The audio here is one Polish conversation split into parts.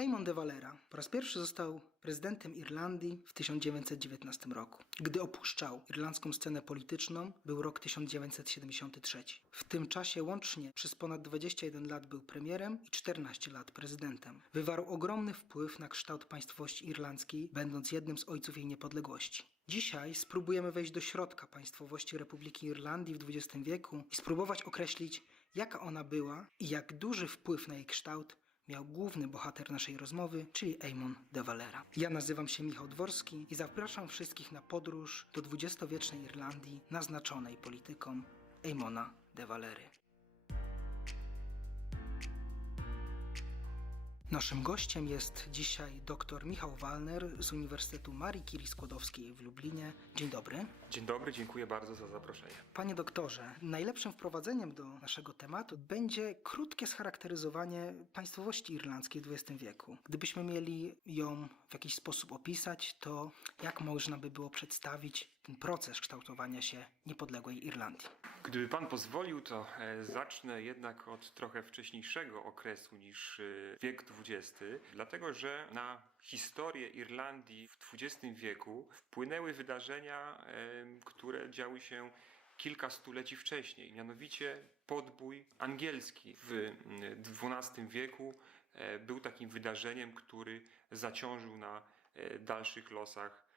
Eamon de Valera po raz pierwszy został prezydentem Irlandii w 1919 roku. Gdy opuszczał irlandzką scenę polityczną, był rok 1973. W tym czasie łącznie przez ponad 21 lat był premierem i 14 lat prezydentem. Wywarł ogromny wpływ na kształt państwowości irlandzkiej, będąc jednym z ojców jej niepodległości. Dzisiaj spróbujemy wejść do środka państwowości Republiki Irlandii w XX wieku i spróbować określić, jaka ona była i jak duży wpływ na jej kształt miał główny bohater naszej rozmowy, czyli Eamon de Valera. Ja nazywam się Michał Dworski i zapraszam wszystkich na podróż do dwudziestowiecznej Irlandii naznaczonej polityką Eamona de Valery. Naszym gościem jest dzisiaj dr Michał Walner z Uniwersytetu Marii Curie Skłodowskiej w Lublinie. Dzień dobry. Dzień dobry, dziękuję bardzo za zaproszenie. Panie doktorze, najlepszym wprowadzeniem do naszego tematu będzie krótkie scharakteryzowanie państwowości irlandzkiej w XX wieku. Gdybyśmy mieli ją w jakiś sposób opisać, to jak można by było przedstawić ten proces kształtowania się niepodległej Irlandii? Gdyby pan pozwolił, to e, zacznę jednak od trochę wcześniejszego okresu niż e, wiek XX, dlatego że na historię Irlandii w XX wieku wpłynęły wydarzenia, które działy się kilka stuleci wcześniej, mianowicie podbój angielski w XII wieku e, był takim wydarzeniem, który zaciążył na dalszych losach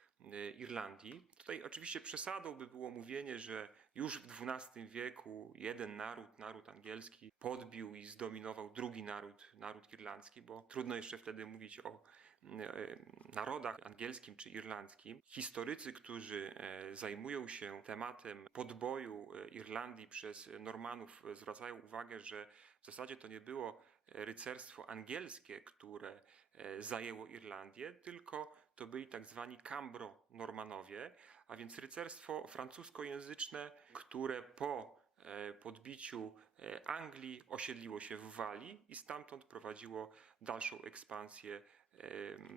Irlandii. Tutaj oczywiście przesadą by było mówienie, że już w XII wieku jeden naród, naród angielski, podbił i zdominował drugi naród, naród irlandzki, bo trudno jeszcze wtedy mówić o e, narodach angielskim czy irlandzkim. Historycy, którzy e, zajmują się tematem podboju e, Irlandii przez Normanów, e, zwracają uwagę, że w zasadzie to nie było rycerstwo angielskie, które zajęło Irlandię, tylko to byli tak zwani Cambro-Normanowie, a więc rycerstwo francuskojęzyczne, które po e, podbiciu e, Anglii osiedliło się w Walii i stamtąd prowadziło dalszą ekspansję e,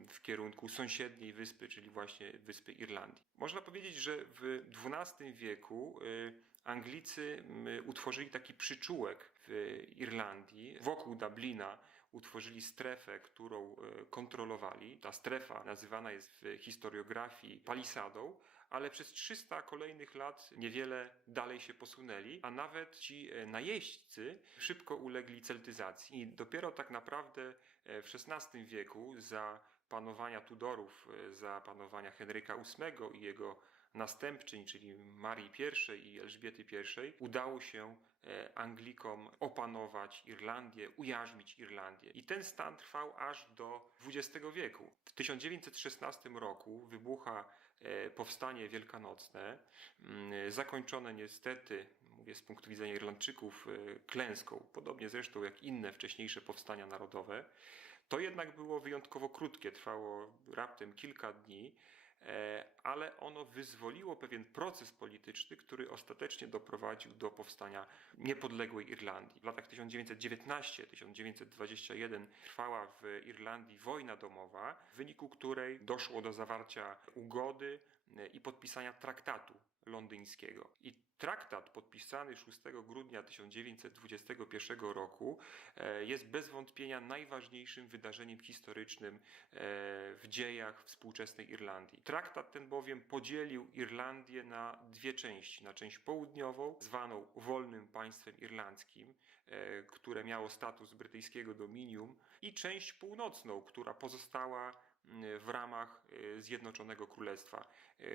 w kierunku sąsiedniej wyspy, czyli właśnie wyspy Irlandii. Można powiedzieć, że w XII wieku Anglicy utworzyli taki przyczółek w Irlandii. Wokół Dublina utworzyli strefę, którą e, kontrolowali. Ta strefa nazywana jest w historiografii palisadą, ale przez 300 kolejnych lat niewiele dalej się posunęli, a nawet ci e, najeźdźcy szybko ulegli celtyzacji. I dopiero tak naprawdę e, w XVI wieku za panowania Tudorów, za panowania Henryka VIII i jego następczyń, czyli Marii I i Elżbiety I, udało się e, Anglikom opanować Irlandię, ujarzmić Irlandię. I ten stan trwał aż do XX wieku. W 1916 roku wybucha e, powstanie wielkanocne, mm, zakończone niestety, mówię z punktu widzenia Irlandczyków, e, klęską, podobnie zresztą jak inne wcześniejsze powstania narodowe. To jednak było wyjątkowo krótkie, trwało raptem kilka dni, ale ono wyzwoliło pewien proces polityczny, który ostatecznie doprowadził do powstania niepodległej Irlandii. W latach 1919-1921 trwała w Irlandii wojna domowa, w wyniku której doszło do zawarcia ugody e, i podpisania traktatu londyńskiego. I traktat podpisany 6 grudnia 1921 roku e, jest bez wątpienia najważniejszym wydarzeniem historycznym e, w dziejach współczesnej Irlandii. Traktat ten bowiem podzielił Irlandię na dwie części. Na część południową, zwaną wolnym państwem irlandzkim, e, które miało status brytyjskiego dominium, i część północną, która pozostała m, w ramach Zjednoczonego Królestwa.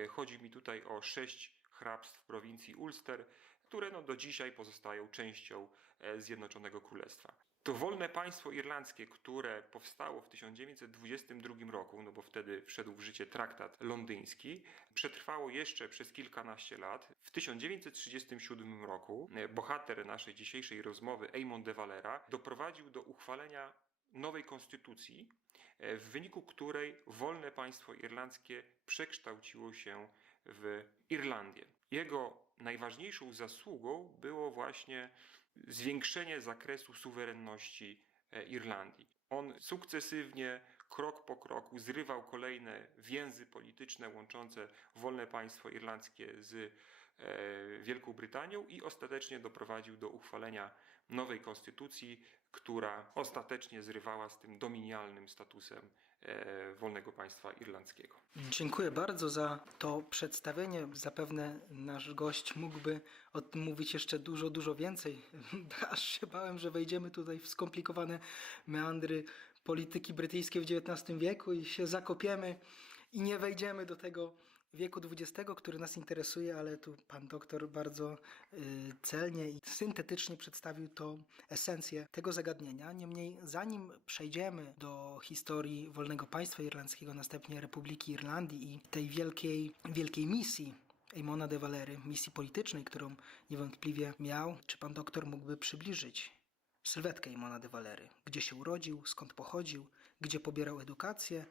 Chodzi mi tutaj o sześć hrabstw prowincji Ulster, które no do dzisiaj pozostają częścią e, Zjednoczonego Królestwa. To wolne państwo irlandzkie, które powstało w 1922 roku, no bo wtedy wszedł w życie traktat londyński, przetrwało jeszcze przez kilkanaście lat. W 1937 roku e, bohater naszej dzisiejszej rozmowy, Eamon de Valera, doprowadził do uchwalenia nowej konstytucji, e, w wyniku której wolne państwo irlandzkie przekształciło się w Irlandię. Jego najważniejszą zasługą było właśnie zwiększenie zakresu suwerenności e, Irlandii. On sukcesywnie, krok po kroku, zrywał kolejne więzy polityczne łączące wolne państwo irlandzkie z Wielką Brytanią i ostatecznie doprowadził do uchwalenia nowej konstytucji, która ostatecznie zrywała z tym dominialnym statusem e, wolnego państwa irlandzkiego. Dziękuję bardzo za to przedstawienie. Zapewne nasz gość mógłby o tym mówić jeszcze dużo, dużo więcej. Aż się bałem, że wejdziemy tutaj w skomplikowane meandry polityki brytyjskiej w XIX wieku i się zakopiemy i nie wejdziemy do tego wieku XX, który nas interesuje, ale tu pan doktor bardzo y, celnie i syntetycznie przedstawił to esencję tego zagadnienia. Niemniej, zanim przejdziemy do historii wolnego państwa irlandzkiego, następnie Republiki Irlandii i tej wielkiej, wielkiej misji Eamona de Valery, misji politycznej, którą niewątpliwie miał, czy pan doktor mógłby przybliżyć sylwetkę Eamona de Valery? Gdzie się urodził, skąd pochodził, gdzie pobierał edukację,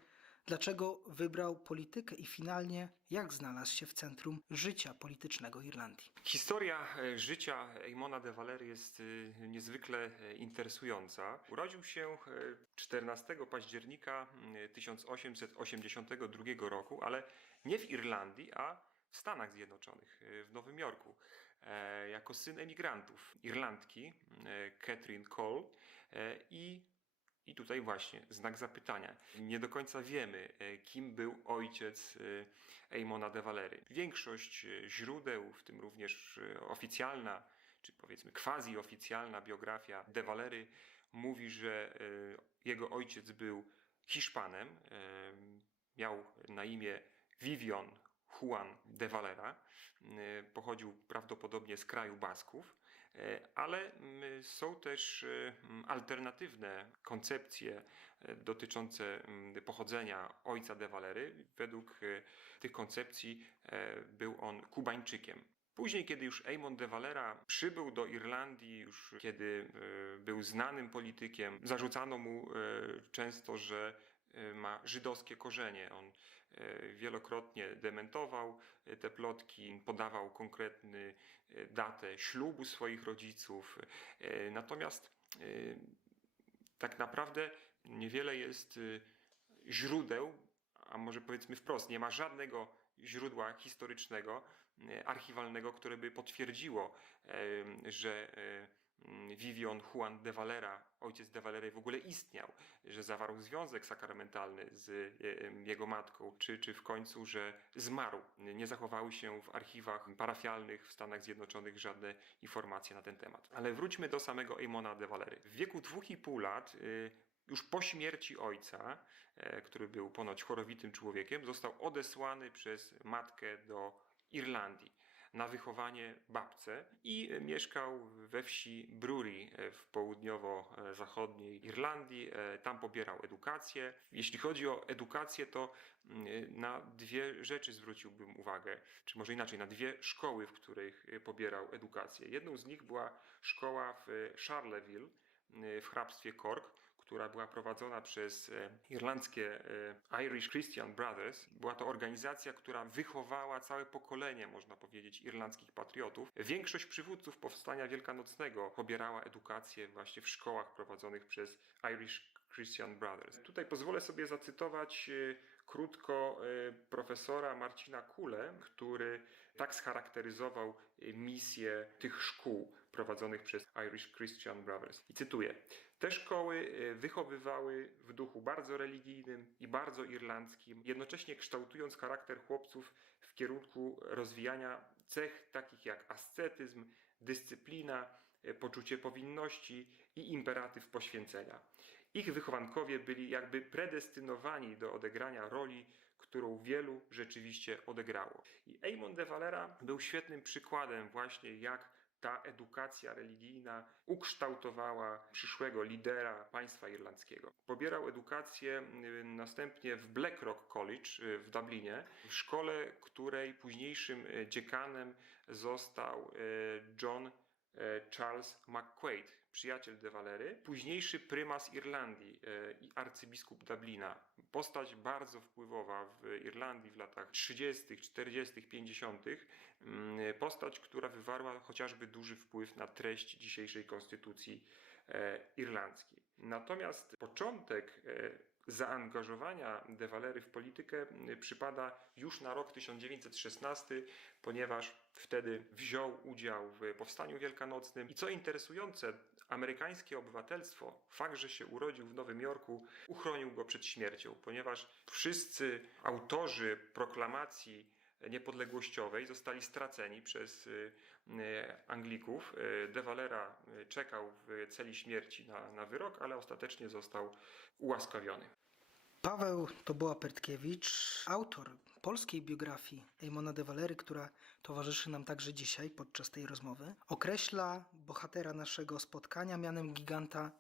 dlaczego wybrał politykę i finalnie jak znalazł się w centrum życia politycznego Irlandii. Historia e, życia Eamona de Valery jest e, niezwykle e, interesująca. Urodził się e, 14 października mm, 1882 roku, ale nie w Irlandii, a w Stanach Zjednoczonych, w Nowym Jorku, jako syn emigrantów Irlandki, e, Catherine Cole i i tutaj właśnie znak zapytania. Nie do końca wiemy, e, kim był ojciec Eamona de Valery. Większość e, źródeł, w tym również e, oficjalna, czy powiedzmy quasi-oficjalna biografia de Valery, mówi, że jego ojciec był Hiszpanem. Miał na imię Vivian Juan de Valera. Pochodził prawdopodobnie z kraju Basków. E, Ale mm, są też e, mm, alternatywne koncepcje e, dotyczące mm, pochodzenia ojca de Valery. Według tych koncepcji był on Kubańczykiem. Później, kiedy już Eamon de Valera przybył do Irlandii, już kiedy był znanym politykiem, zarzucano mu często, że ma żydowskie korzenie. On wielokrotnie dementował e, te plotki, podawał konkretny e, datę ślubu swoich rodziców. E, Natomiast e, tak naprawdę niewiele jest e, źródeł, a może powiedzmy wprost, nie ma żadnego źródła historycznego, e, archiwalnego, które by potwierdziło, e, że e, Vivian Juan de Valera, ojciec de Valery w ogóle istniał, że zawarł związek sakramentalny z e, jego matką, czy, czy w końcu, że zmarł. Nie zachowały się w archiwach parafialnych w Stanach Zjednoczonych żadne informacje na ten temat. Ale wróćmy do samego Eamona de Valery. W wieku dwóch i pół lat y, już po śmierci ojca, e, który był ponoć chorowitym człowiekiem, został odesłany przez matkę do Irlandii na wychowanie babce i e, mieszkał we wsi Brury e, w południowo-zachodniej Irlandii. E, Tam pobierał edukację. Jeśli chodzi o edukację, to mm, na dwie rzeczy zwróciłbym uwagę, czy może inaczej, na dwie szkoły, w których pobierał edukację. Jedną z nich była szkoła w Charleville w hrabstwie Cork, która była prowadzona przez e, irlandzkie e, Irish Christian Brothers. Była to organizacja, która wychowała całe pokolenie, można powiedzieć, irlandzkich patriotów. Większość przywódców powstania wielkanocnego pobierała edukację właśnie w szkołach prowadzonych przez Irish Christian Brothers. Tutaj pozwolę sobie zacytować e, krótko profesora Marcina Kule, który tak scharakteryzował misję tych szkół prowadzonych przez Irish Christian Brothers. I cytuję: Te szkoły e, wychowywały w duchu bardzo religijnym i bardzo irlandzkim, jednocześnie kształtując charakter chłopców w kierunku rozwijania cech takich jak ascetyzm, dyscyplina, e, poczucie powinności i imperatyw poświęcenia. Ich wychowankowie byli jakby predestynowani do odegrania roli, którą wielu rzeczywiście odegrało. I Eamon de Valera był świetnym przykładem właśnie jak ta edukacja religijna ukształtowała przyszłego lidera państwa irlandzkiego. Pobierał edukację y, następnie w Blackrock College y, w Dublinie, w szkole, której późniejszym y, dziekanem został John Charles McQuaid, przyjaciel de Valery, późniejszy prymas Irlandii i arcybiskup Dublina. Postać bardzo wpływowa w Irlandii w latach 30., 40., 50. Mm, Postać, która wywarła chociażby duży wpływ na treść dzisiejszej konstytucji e, irlandzkiej. Natomiast początek e, zaangażowania de Valery w politykę m, przypada już na rok 1916, ponieważ wtedy wziął udział w Powstaniu Wielkanocnym. I co interesujące, amerykańskie obywatelstwo, fakt, że się urodził w Nowym Jorku, uchronił go przed śmiercią, ponieważ wszyscy autorzy proklamacji niepodległościowej zostali straceni przez y, y, Anglików. Y, De Valera czekał w celi śmierci na, na wyrok, ale ostatecznie został ułaskawiony. Paweł Toboła-Pertkiewicz, autor polskiej biografii Eamona de Valery, która towarzyszy nam także dzisiaj podczas tej rozmowy, określa bohatera naszego spotkania mianem giganta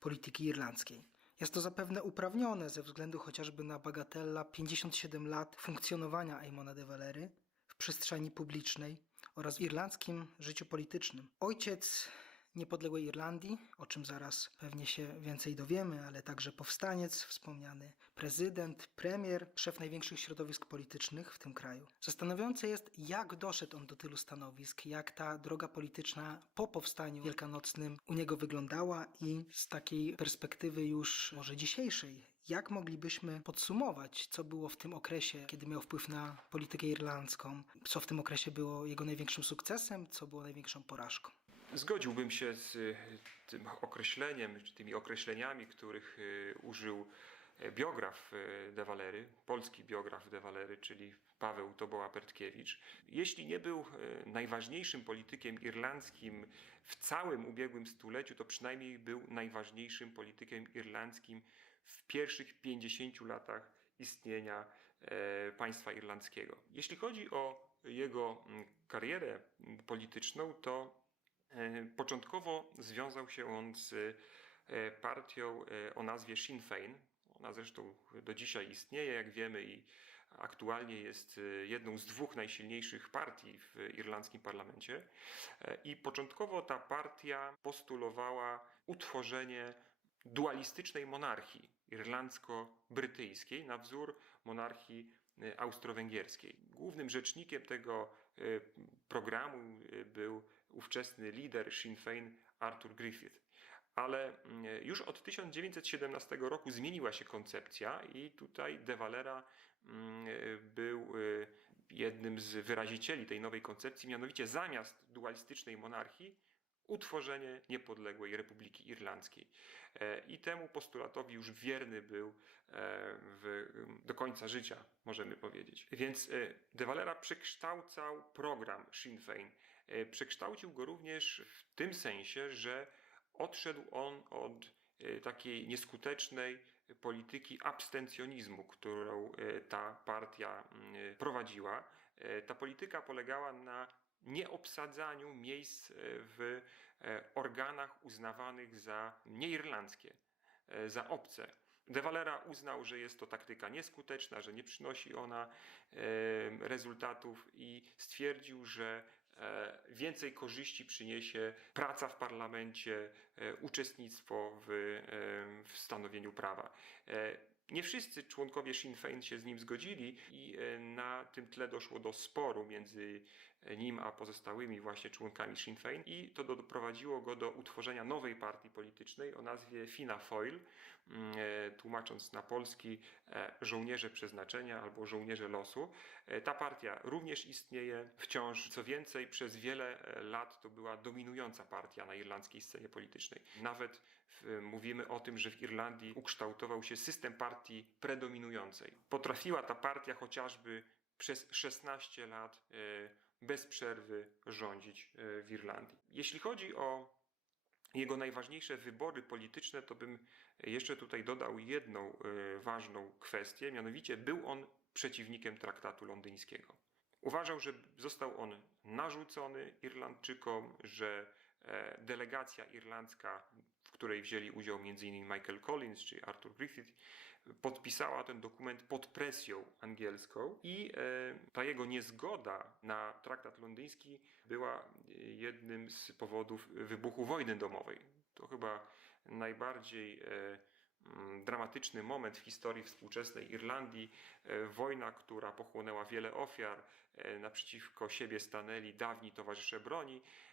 polityki irlandzkiej. Jest to zapewne uprawnione ze względu chociażby na bagatella 57 lat funkcjonowania Eamona de Valery w przestrzeni publicznej oraz w irlandzkim życiu politycznym. Ojciec niepodległej Irlandii, o czym zaraz pewnie się więcej dowiemy, ale także powstaniec, wspomniany prezydent, premier, szef największych środowisk politycznych w tym kraju. Zastanawiające jest, jak doszedł on do tylu stanowisk, jak ta droga polityczna po powstaniu wielkanocnym u niego wyglądała i z takiej perspektywy już może dzisiejszej, jak moglibyśmy podsumować, co było w tym okresie, kiedy miał wpływ na politykę irlandzką, co w tym okresie było jego największym sukcesem, co było największą porażką? Zgodziłbym się z y, tym określeniem, czy tymi określeniami, których y, użył y, biograf y, De Valery, polski biograf De Valery, czyli Paweł Toboła-Pertkiewicz. Jeśli nie był y, najważniejszym politykiem irlandzkim w całym ubiegłym stuleciu, to przynajmniej był najważniejszym politykiem irlandzkim w pierwszych 50 latach istnienia e, państwa irlandzkiego. Jeśli chodzi o jego karierę polityczną, to E, Początkowo związał się on z e, partią e, o nazwie Sinn Féin. Ona zresztą do dzisiaj istnieje, jak wiemy, i aktualnie jest jedną z dwóch najsilniejszych partii w irlandzkim parlamencie. I początkowo ta partia postulowała utworzenie dualistycznej monarchii irlandzko-brytyjskiej na wzór monarchii austro-węgierskiej. Głównym rzecznikiem tego programu był ówczesny lider Sinn Féin Arthur Griffith. Ale mm, już od 1917 roku zmieniła się koncepcja i tutaj De Valera mm, był y, jednym z wyrazicieli tej nowej koncepcji, mianowicie zamiast dualistycznej monarchii utworzenie niepodległej Republiki Irlandzkiej. E, I temu postulatowi już wierny był e, w, do końca życia, możemy powiedzieć. Więc e, De Valera przekształcał program Sinn Féin E, Przekształcił go również w tym sensie, że odszedł on od e, takiej nieskutecznej polityki abstencjonizmu, którą e, ta partia mm, prowadziła. Ta polityka polegała na nieobsadzaniu miejsc w organach uznawanych za nieirlandzkie, za obce. De Valera uznał, że jest to taktyka nieskuteczna, że nie przynosi ona rezultatów i stwierdził, że E, więcej korzyści przyniesie praca w parlamencie, e, uczestnictwo w, e, w stanowieniu prawa. Nie wszyscy członkowie Sinn Féin się z nim zgodzili i na tym tle doszło do sporu między nim a pozostałymi właśnie członkami Sinn Féin i to doprowadziło go do utworzenia nowej partii politycznej o nazwie Fina Foil, mm, tłumacząc na polski żołnierze przeznaczenia albo żołnierze losu. Ta partia również istnieje wciąż, co więcej przez wiele lat to była dominująca partia na irlandzkiej scenie politycznej. Nawet mówimy o tym, że w Irlandii ukształtował się system partii predominującej. Potrafiła ta partia chociażby przez 16 lat e, bez przerwy rządzić e, w Irlandii. Jeśli chodzi o jego najważniejsze wybory polityczne, to bym jeszcze tutaj dodał jedną e, ważną kwestię, mianowicie był on przeciwnikiem traktatu londyńskiego. Uważał, że został on narzucony Irlandczykom, że delegacja irlandzka w której wzięli udział m.in. Michael Collins czy Arthur Griffith, podpisała ten dokument pod presją angielską i e, ta jego niezgoda na traktat londyński była jednym z powodów wybuchu wojny domowej. To chyba najbardziej e, mm, dramatyczny moment w historii współczesnej Irlandii. E, wojna, która pochłonęła wiele ofiar, naprzeciwko siebie stanęli dawni towarzysze broni E,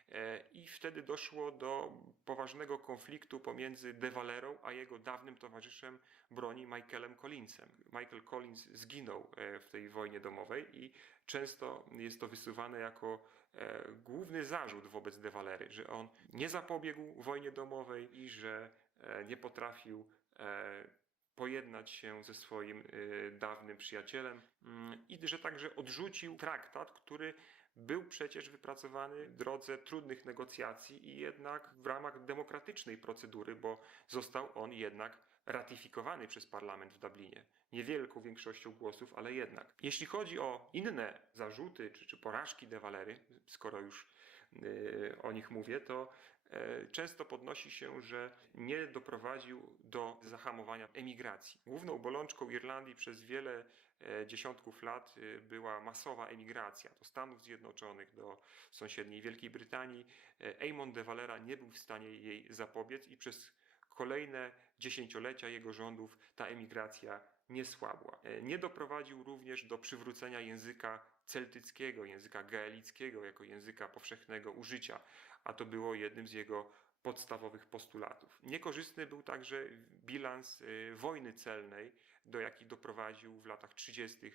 i wtedy doszło do poważnego konfliktu pomiędzy De Valerą a jego dawnym towarzyszem broni Michaelem Collinsem. Michael Collins zginął e, w tej wojnie domowej i często jest to wysuwane jako e, główny zarzut wobec De Valery, że on nie zapobiegł wojnie domowej i że e, nie potrafił e, pojednać się ze swoim e, dawnym przyjacielem mm, i że także odrzucił traktat, który był przecież wypracowany w drodze trudnych negocjacji i jednak w ramach demokratycznej procedury, bo został on jednak ratyfikowany przez parlament w Dublinie. Niewielką większością głosów, ale jednak. Jeśli chodzi o inne zarzuty czy, czy porażki De Valery, skoro już y, o nich mówię, to e, często podnosi się, że nie doprowadził do zahamowania emigracji. Główną bolączką Irlandii przez wiele dziesiątków lat y, była masowa emigracja do Stanów Zjednoczonych, do sąsiedniej Wielkiej Brytanii. E, Eamon de Valera nie był w stanie jej zapobiec i przez kolejne dziesięciolecia jego rządów ta emigracja nie słabła. E, Nie doprowadził również do przywrócenia języka celtyckiego, języka gaelickiego jako języka powszechnego użycia, a to było jednym z jego podstawowych postulatów. Niekorzystny był także bilans e, wojny celnej, do jakiej doprowadził w latach 30.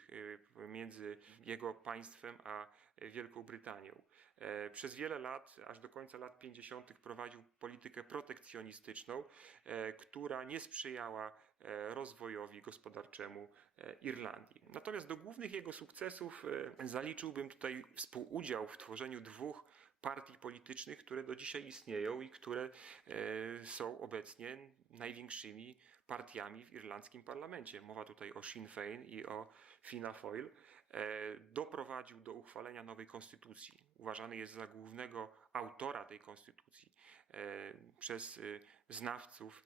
e, między jego państwem a Wielką Brytanią. E, Przez wiele lat, aż do końca lat 50., prowadził politykę protekcjonistyczną, e, która nie sprzyjała e, rozwojowi gospodarczemu Irlandii. Natomiast do głównych jego sukcesów zaliczyłbym tutaj współudział w tworzeniu dwóch partii politycznych, które do dzisiaj istnieją i które są obecnie największymi partiami w irlandzkim parlamencie. Mowa tutaj o Sinn Féin i o Fianna Fáil. E, Doprowadził do uchwalenia nowej konstytucji. Uważany jest za głównego autora tej konstytucji e, przez e, znawców,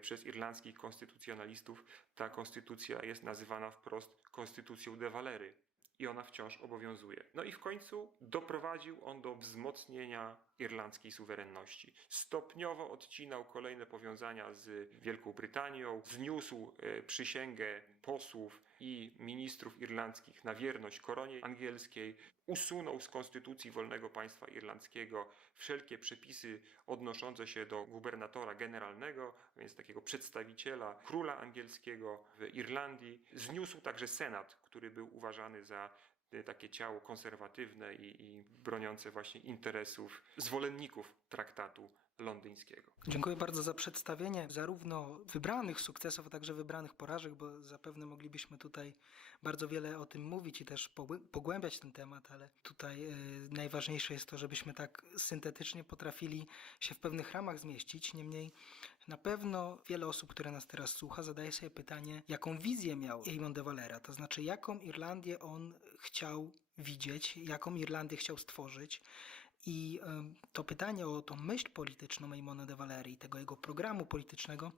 przez irlandzkich konstytucjonalistów. Ta konstytucja jest nazywana wprost konstytucją de Valery i ona wciąż obowiązuje. No i w końcu doprowadził on do wzmocnienia irlandzkiej suwerenności. Stopniowo odcinał kolejne powiązania z Wielką Brytanią, zniósł e, przysięgę posłów i ministrów irlandzkich na wierność koronie angielskiej, usunął z konstytucji wolnego państwa irlandzkiego wszelkie przepisy odnoszące się do gubernatora generalnego, więc takiego przedstawiciela króla angielskiego w Irlandii. Zniósł także senat, który był uważany za takie ciało konserwatywne i, i broniące właśnie interesów zwolenników traktatu londyńskiego. Dziękuję bardzo za przedstawienie zarówno wybranych sukcesów, a także wybranych porażek, bo zapewne moglibyśmy tutaj bardzo wiele o tym mówić i też pogłę- pogłębiać ten temat, ale tutaj e, najważniejsze jest to, żebyśmy tak syntetycznie potrafili się w pewnych ramach zmieścić. Niemniej na pewno wiele osób, które nas teraz słucha, zadaje sobie pytanie, jaką wizję miał Eamon de Valera, to znaczy jaką Irlandię on chciał widzieć, jaką Irlandię chciał stworzyć. I to pytanie o tą myśl polityczną Eamona de Valery i tego jego programu politycznego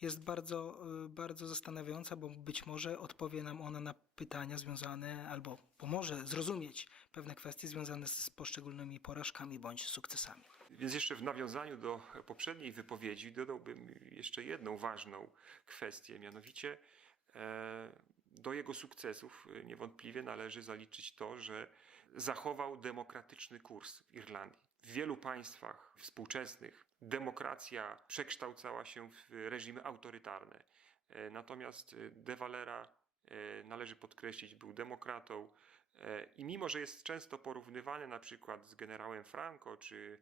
jest bardzo, y, bardzo zastanawiająca, bo być może odpowie nam ona na pytania związane albo pomoże zrozumieć pewne kwestie związane z poszczególnymi porażkami bądź sukcesami. Więc jeszcze w nawiązaniu do poprzedniej wypowiedzi dodałbym jeszcze jedną ważną kwestię, mianowicie e, do jego sukcesów e, niewątpliwie należy zaliczyć to, że zachował demokratyczny kurs w Irlandii. W wielu państwach współczesnych demokracja przekształcała się w reżimy autorytarne. E, Natomiast De Valera, należy podkreślić, był demokratą i mimo, że jest często porównywany na przykład z generałem Franco czy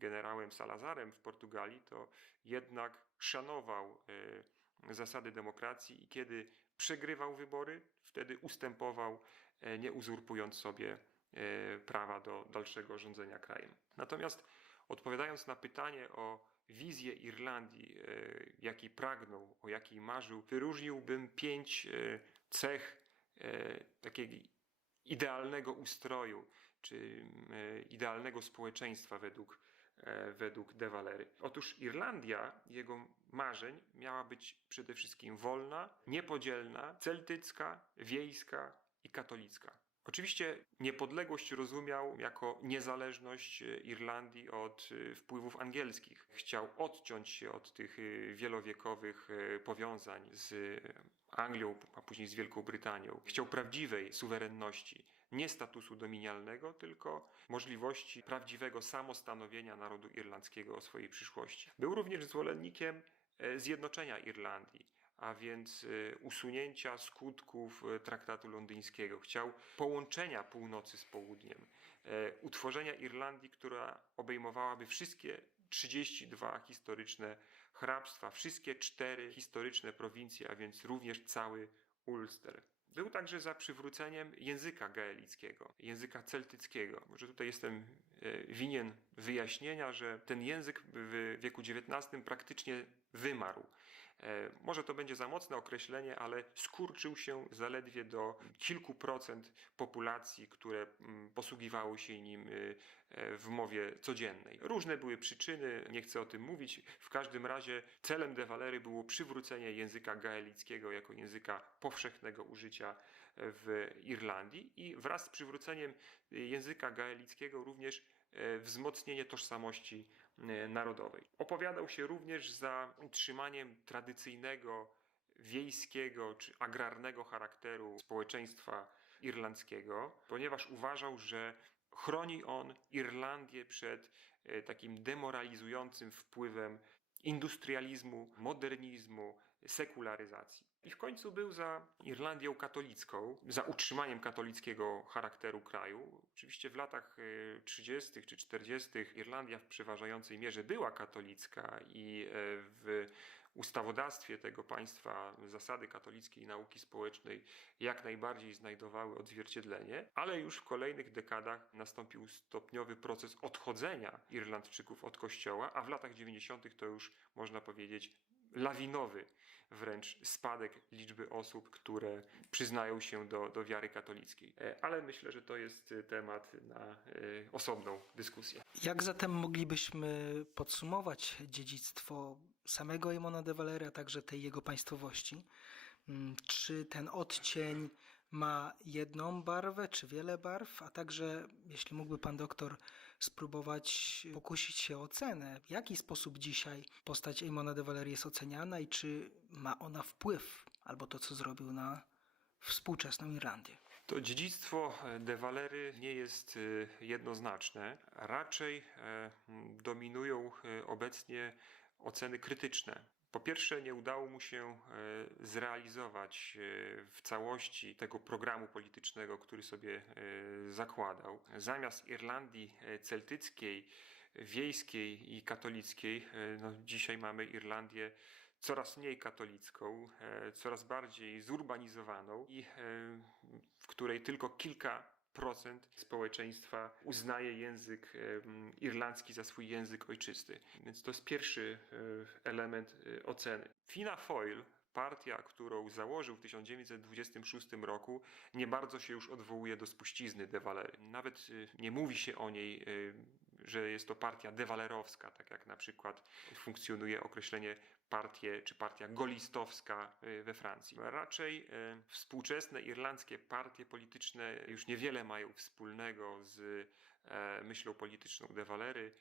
generałem Salazarem w Portugalii, to jednak szanował e, zasady demokracji i kiedy przegrywał wybory, wtedy ustępował, e, nie uzurpując sobie e, prawa do dalszego rządzenia krajem. Natomiast odpowiadając na pytanie o wizję Irlandii, jakiej pragnął, o jakiej marzył, wyróżniłbym pięć cech takiego idealnego ustroju, czy idealnego społeczeństwa według, według De Valery. Otóż Irlandia, jego marzeń, miała być przede wszystkim wolna, niepodzielna, celtycka, wiejska i katolicka. Oczywiście niepodległość rozumiał jako niezależność e, Irlandii od e, wpływów angielskich. Chciał odciąć się od tych e, wielowiekowych e, powiązań z Anglią, a później z Wielką Brytanią. Chciał prawdziwej suwerenności, nie statusu dominialnego, tylko możliwości prawdziwego samostanowienia narodu irlandzkiego o swojej przyszłości. Był również zwolennikiem e, zjednoczenia Irlandii, a więc y, usunięcia skutków y, traktatu londyńskiego. Chciał połączenia północy z południem, e, utworzenia Irlandii, która obejmowałaby wszystkie 32 historyczne hrabstwa, wszystkie cztery historyczne prowincje, a więc również cały Ulster. Był także za przywróceniem języka gaelickiego, języka celtyckiego. Może tutaj jestem e, winien wyjaśnienia, że ten język w wieku XIX praktycznie wymarł. E, Może to będzie za mocne określenie, ale skurczył się zaledwie do kilku procent populacji, które mm, posługiwały się nim y, e, w mowie codziennej. Różne były przyczyny, nie chcę o tym mówić. W każdym razie celem De Valery było przywrócenie języka gaelickiego jako języka powszechnego użycia w Irlandii i wraz z przywróceniem języka gaelickiego również e, wzmocnienie tożsamości narodowej. Opowiadał się również za utrzymaniem tradycyjnego, wiejskiego czy agrarnego charakteru społeczeństwa irlandzkiego, ponieważ uważał, że chroni on Irlandię przed e, takim demoralizującym wpływem industrializmu, modernizmu, sekularyzacji. I w końcu był za Irlandią katolicką, za utrzymaniem katolickiego charakteru kraju. Oczywiście w latach y, 30. czy 40. Irlandia w przeważającej mierze była katolicka i e, w ustawodawstwie tego państwa zasady katolickiej nauki społecznej jak najbardziej znajdowały odzwierciedlenie, ale już w kolejnych dekadach nastąpił stopniowy proces odchodzenia Irlandczyków od kościoła, a w latach 90. to już można powiedzieć lawinowy wręcz spadek liczby osób, które przyznają się do, do wiary katolickiej. E, Ale myślę, że to jest e, temat na e, osobną dyskusję. Jak zatem moglibyśmy podsumować dziedzictwo samego Emona de Valery, a także tej jego państwowości? Mm, Czy ten odcień ma jedną barwę, czy wiele barw? A także, jeśli mógłby pan doktor spróbować pokusić się o ocenę, w jaki sposób dzisiaj postać Emona de Valery jest oceniana i czy ma ona wpływ, albo to, co zrobił na współczesną Irlandię? To dziedzictwo De Valery nie jest e, jednoznaczne. Raczej e, dominują e, obecnie oceny krytyczne. Po pierwsze, nie udało mu się e, zrealizować e, w całości tego programu politycznego, który sobie e, zakładał. Zamiast Irlandii celtyckiej, wiejskiej i katolickiej, no dzisiaj mamy Irlandię coraz mniej katolicką, coraz bardziej zurbanizowaną i w której tylko kilka społeczeństwa uznaje język irlandzki za swój język ojczysty. Więc to jest pierwszy e, element e, oceny. Fina Foyle, partia, którą założył w 1926 roku, nie bardzo się już odwołuje do spuścizny De Valery. Nawet e, nie mówi się o niej, że jest to partia dewalerowska, tak jak na przykład funkcjonuje określenie partię czy partia golistowska y, we Francji. Raczej y, współczesne irlandzkie partie polityczne już niewiele mają wspólnego z e, myślą polityczną De Valery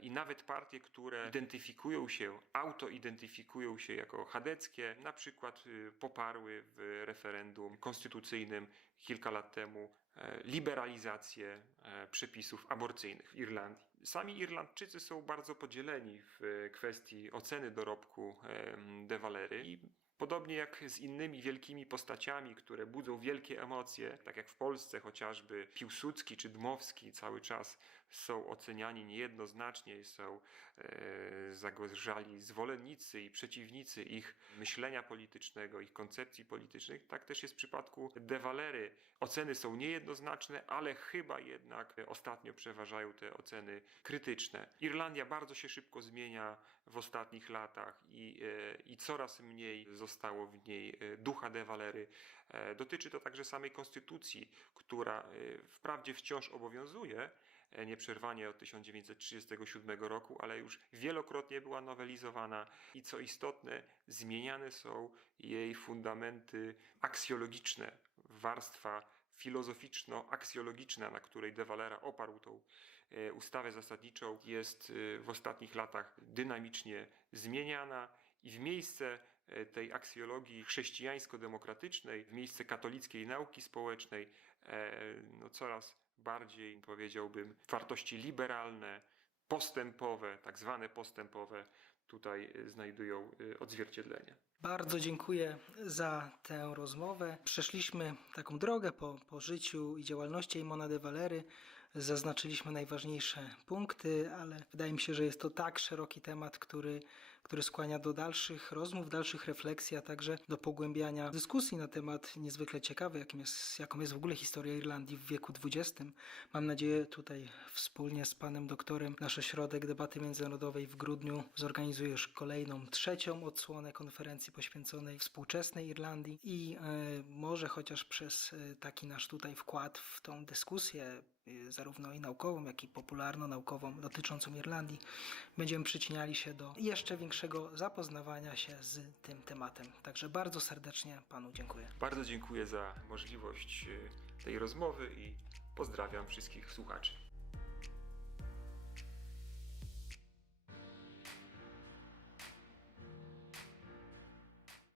i nawet partie, które identyfikują się, autoidentyfikują się jako chadeckie, na przykład y, poparły w referendum konstytucyjnym kilka lat temu liberalizację e, przepisów aborcyjnych w Irlandii. Sami Irlandczycy są bardzo podzieleni w e, kwestii oceny dorobku De Valery i Podobnie jak z innymi wielkimi postaciami, które budzą wielkie emocje, tak jak w Polsce chociażby Piłsudski czy Dmowski cały czas są oceniani niejednoznacznie, są e, zagorzali zwolennicy i przeciwnicy ich myślenia politycznego, ich koncepcji politycznych. Tak też jest w przypadku De Valery. Oceny są niejednoznaczne, ale chyba jednak ostatnio przeważają te oceny krytyczne. Irlandia bardzo się szybko zmienia w ostatnich latach i, e, i coraz mniej zostało w niej e, ducha De Valery. Dotyczy to także samej konstytucji, która wprawdzie wciąż obowiązuje, nieprzerwanie od 1937 roku, ale już wielokrotnie była nowelizowana i co istotne, zmieniane są jej fundamenty aksjologiczne, warstwa filozoficzno-aksjologiczna, na której De Valera oparł tą e, ustawę zasadniczą, jest e, w ostatnich latach dynamicznie zmieniana i w miejsce e, tej aksjologii chrześcijańsko-demokratycznej, w miejsce katolickiej nauki społecznej, e, no coraz bardziej powiedziałbym wartości liberalne, postępowe, tak zwane postępowe, tutaj y, znajdują y, odzwierciedlenie. Bardzo dziękuję za tę rozmowę. Przeszliśmy taką drogę po, po życiu i działalności Imona de Valery. Zaznaczyliśmy najważniejsze punkty, ale wydaje mi się, że jest to tak szeroki temat, który, który skłania do dalszych rozmów, dalszych refleksji, a także do pogłębiania dyskusji na temat niezwykle ciekawy, jakim jest, jaką jest w ogóle historia Irlandii w wieku XX. Mam nadzieję tutaj wspólnie z panem doktorem nasz ośrodek debaty międzynarodowej w grudniu zorganizuje już kolejną, trzecią odsłonę konferencji poświęconej współczesnej Irlandii i e, może chociaż przez e, taki nasz tutaj wkład w tą dyskusję zarówno i naukową, jak i popularno-naukową dotyczącą Irlandii będziemy przyczyniali się do jeszcze większego zapoznawania się z tym tematem. Także bardzo serdecznie panu dziękuję. Bardzo dziękuję za możliwość y, tej rozmowy i pozdrawiam wszystkich słuchaczy.